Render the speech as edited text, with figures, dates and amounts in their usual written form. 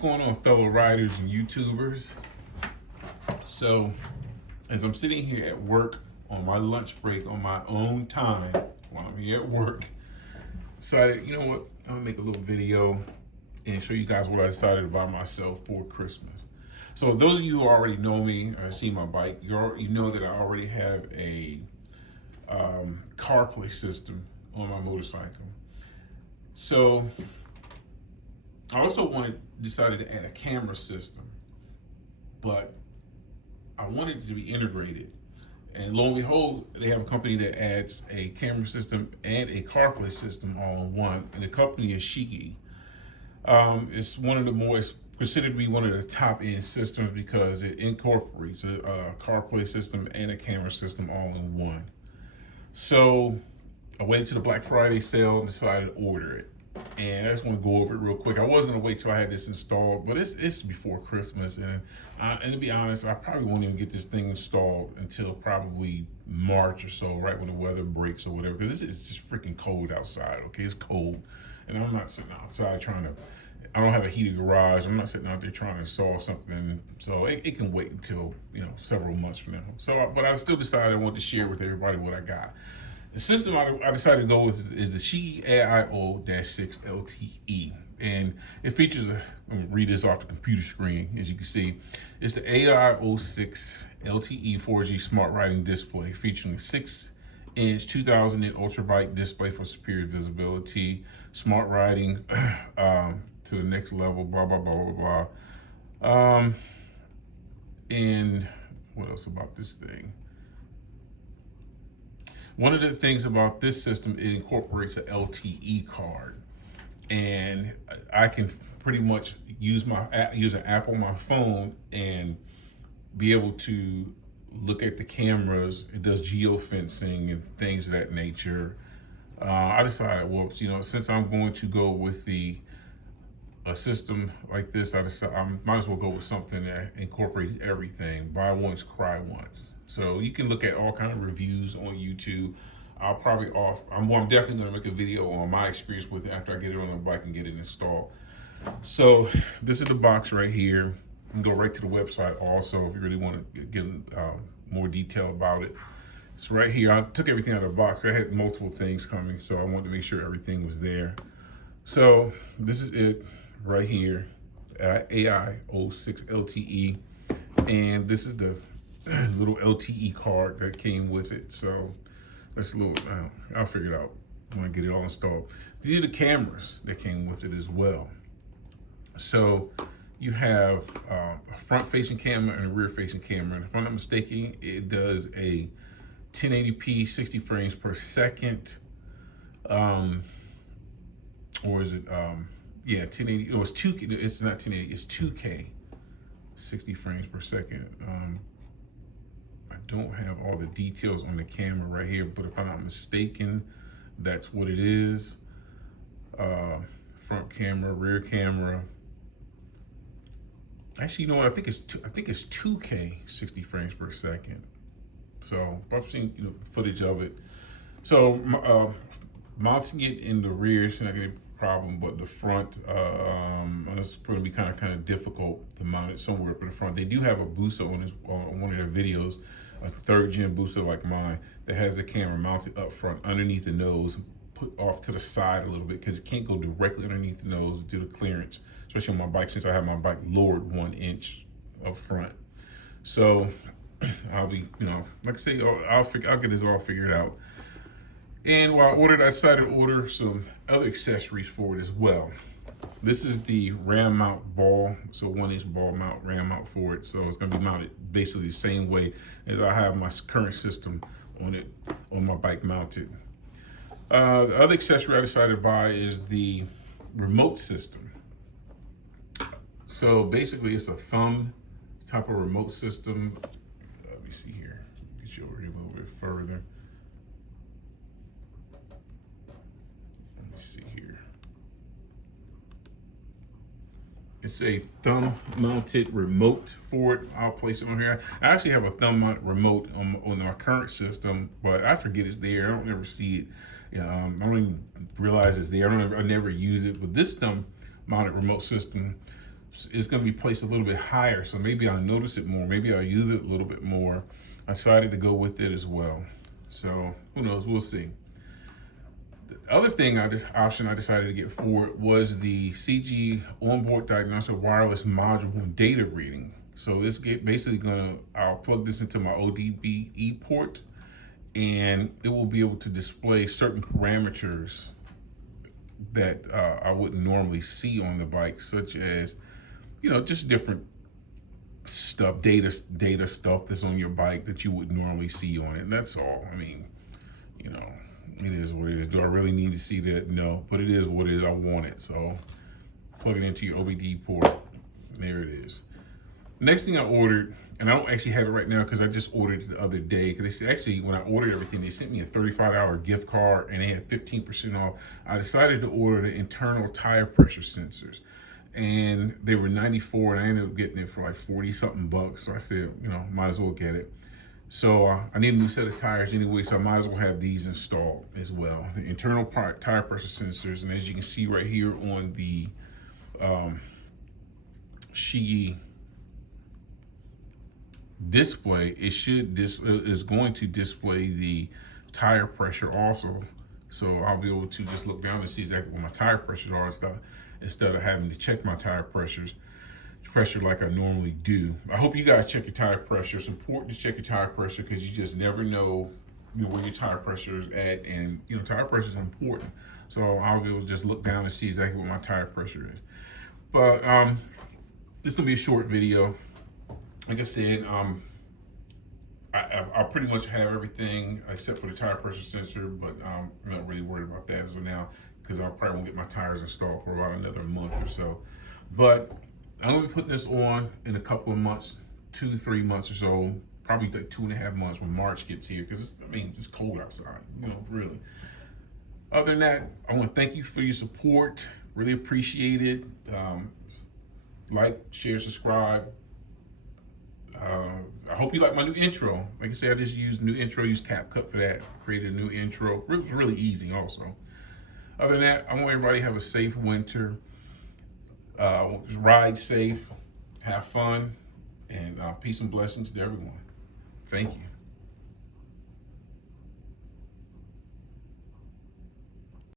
going on, fellow riders and YouTubers? So, as I'm sitting here at work on my lunch break on my own time, while I'm here at work, decided, you know what, I'm gonna make a little video and show you guys what I decided to buy myself for Christmas. So those of you who already know me or see my bike, you know that I already have a CarPlay system on my motorcycle. So I also decided to add a camera system, but I wanted it to be integrated. And lo and behold, they have a company that adds a camera system and a CarPlay system all in one, and the company is Chigee. It's considered to be one of the top end systems because it incorporates a CarPlay system and a camera system all in one. So I waited to the Black Friday sale and decided to order it. And I just want to go over it real quick. I wasn't going to wait till I had this installed, but it's before Christmas. And to be honest, I probably won't even get this thing installed until probably March or so, right when the weather breaks or whatever. Because it's just freaking cold outside, okay? It's cold. And I'm not sitting outside I don't have a heated garage. I'm not sitting out there trying to solve something. So it can wait until, several months from now. So, but I still decided I wanted to share with everybody what I got. The system I decided to go with is the Chigee AIO-6 LTE. And it features let me read this off the computer screen, as you can see. It's the AIO-6 LTE 4G smart riding display featuring a 6-inch 2000 nit ultra-bright display for superior visibility, smart riding to the next level, blah, blah, blah, blah, blah. And what else about this thing? One of the things about this system, it incorporates an LTE card, and I can pretty much use an app on my phone and be able to look at the cameras. It does geofencing and things of that nature. I decided, well, since I'm going to go with a system like this, I might as well go with something that incorporates everything. Buy once, cry once. So you can look at all kinds of reviews on YouTube. I'm definitely going to make a video on my experience with it after I get it on the bike and get it installed. So this is the box right here. You can go right to the website also if you really want to get more detail about it. It's right here. I took everything out of the box. I had multiple things coming, so I wanted to make sure everything was there. So this is it right here, AIO-6 LTE, and this is the little LTE card that came with it. So that's a little, I'll figure it out when I get it all installed. These are the cameras that came with it as well. So you have a front-facing camera and a rear-facing camera. And if I'm not mistaken, it does a 1080p 60 frames per second, or is it 1080? No, it's 2K. It's not 1080. It's 2K, 60 frames per second. I don't have all the details on the camera right here, but if I'm not mistaken, that's what it is. Front camera, rear camera. Actually, I think it's 2K, 60 frames per second. So I've seen footage of it. So mounting it in the rear is not going to be a problem, but the front, it's going to be kind of difficult to mount it somewhere up in the front. They do have a Busa on one of their videos, a 3rd gen Busa like mine, that has the camera mounted up front underneath the nose, put off to the side a little bit because it can't go directly underneath the nose due to clearance, especially on my bike since I have my bike lowered 1 inch up front. So I'll be, like I say, I'll get this all figured out. And while I decided to order some other accessories for it as well. This is the ram mount ball, so 1-inch ball mount, ram mount for it. So it's going to be mounted basically the same way as I have my current system on my bike mounted. The other accessory I decided to buy is the remote system. So basically, it's a thumb type of remote system. Let me see here. Get you over here a little bit further. Let me see here. It's a thumb-mounted remote for it. I'll place it on here. I actually have a thumb-mounted remote on our current system, but I forget it's there. I don't ever see it. I don't even realize it's there. I never use it. But this thumb-mounted remote system it's going to be placed a little bit higher, so maybe I'll notice it more. Maybe I'll use it a little bit more. I decided to go with it as well. So who knows? We'll see. The other thing option I decided to get for it was the Chigee onboard diagnostic wireless module data reading. So this basically I'll plug this into my ODB port, and it will be able to display certain parameters that I wouldn't normally see on the bike, such as, just different stuff, data stuff that's on your bike that you would normally see on it. And that's all. I mean, it is what it is. Do I really need to see that? No, but it is what it is. I want it. So plug it into your OBD port. There it is. Next thing I ordered, and I don't actually have it right now because I just ordered it the other day. Because actually, when I ordered everything, they sent me a $35 gift card and they had 15% off. I decided to order the internal tire pressure sensors, and they were $94, and I ended up getting it for like 40 something bucks. So I said, might as well get it. So I need a new set of tires anyway, so I might as well have these installed as well. The internal tire pressure sensors, and as you can see right here on the Chigee display, is going to display the tire pressure also. So I'll be able to just look down and see exactly what my tire pressures are instead of having to check my tire pressure like I normally do. I hope you guys check your tire pressure. It's important to check your tire pressure because you just never know, where your tire pressure is at, and tire pressure is important. So I'll be able to just look down and see exactly what my tire pressure is. But this is gonna be a short video. Like I said, I pretty much have everything except for the tire pressure sensor, but I'm not really worried about that as of now because I probably won't get my tires installed for about another month or so. But I'm gonna be putting this on in a couple of months, 2-3 months or so, probably like 2.5 months when March gets here, because it's cold outside, really. Other than that, I want to thank you for your support. Really appreciate it. Like, share, subscribe. I hope you like my new intro. Like I said, I just used new intro, used CapCut for that, created a new intro. It was really easy also. Other than that, I want everybody to have a safe winter. Ride safe, have fun, and peace and blessings to everyone. Thank you.